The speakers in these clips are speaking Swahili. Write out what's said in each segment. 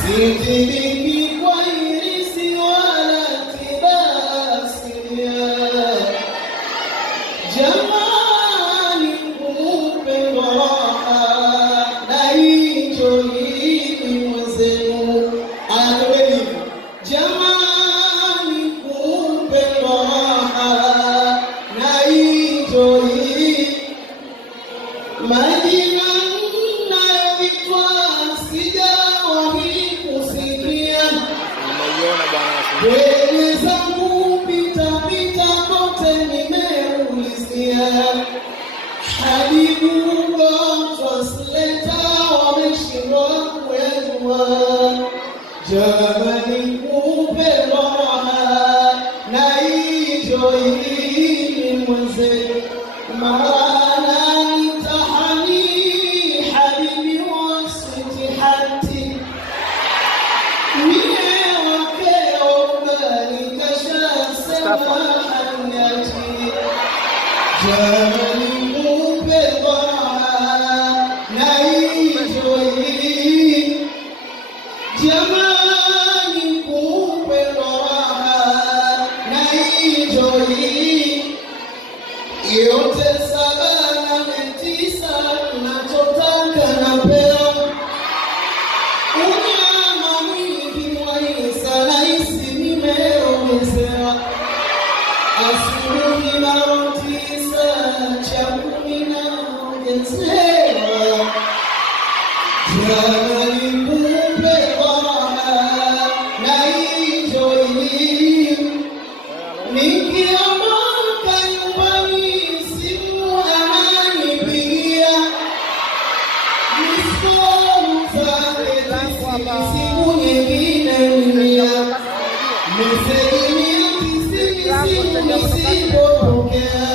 Sitiriki kwa irisi wala tibasilia. Jamani kupendwa raha na hicho hili mwenzenu. Ayatoleni. Jamani kupendwa raha na hicho hili. Majina nayoitwa sijawahi kusikia. Kweli zangu pita kote nimeulizia. Hadibu wa translator wameshindwa kujua. Jamani kupendwa raha na hicho hili mwenzenu. Maana nitahani habibi wa sitihati. Mie wakeo mbali kashasema hanyati. Jamani kupendwa raha na hicho hili. Jamani kupendwa raha na hicho hili. Yote 7 nachotaka napewa. Unyama mwingi mwaisa nahisi nimeongezewa. Asubuhi mara 9 chakula naongezewa. Jamani kupendwa raha na hicho hili. Nikiondoka nyumbani simu ananipigia. Simu nyingine mia. Meseji simu nisipopokea.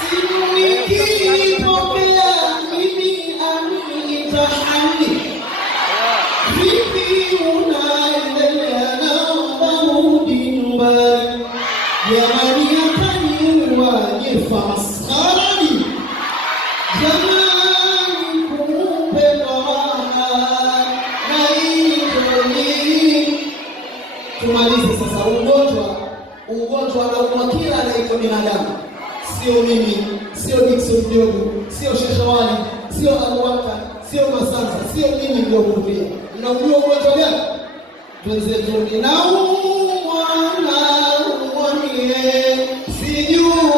Simu nikipokea mimi anitahani. Vipi unaendelea naomba urudi nyumbani. Jamani ataniua jefa maskarani. Jamani kupendwa raha na hicho hili. Tumalize sasa. Ugonjwa anaumwa kila anaitwa binadamu. Sio mimi, sio Dickson Jogo, sio Sheshawali, sio Alwaka, sio Masanza, sio mimi ndio kuhudhuria. Mnaujua ugonjwa gani? Twenzetu ninao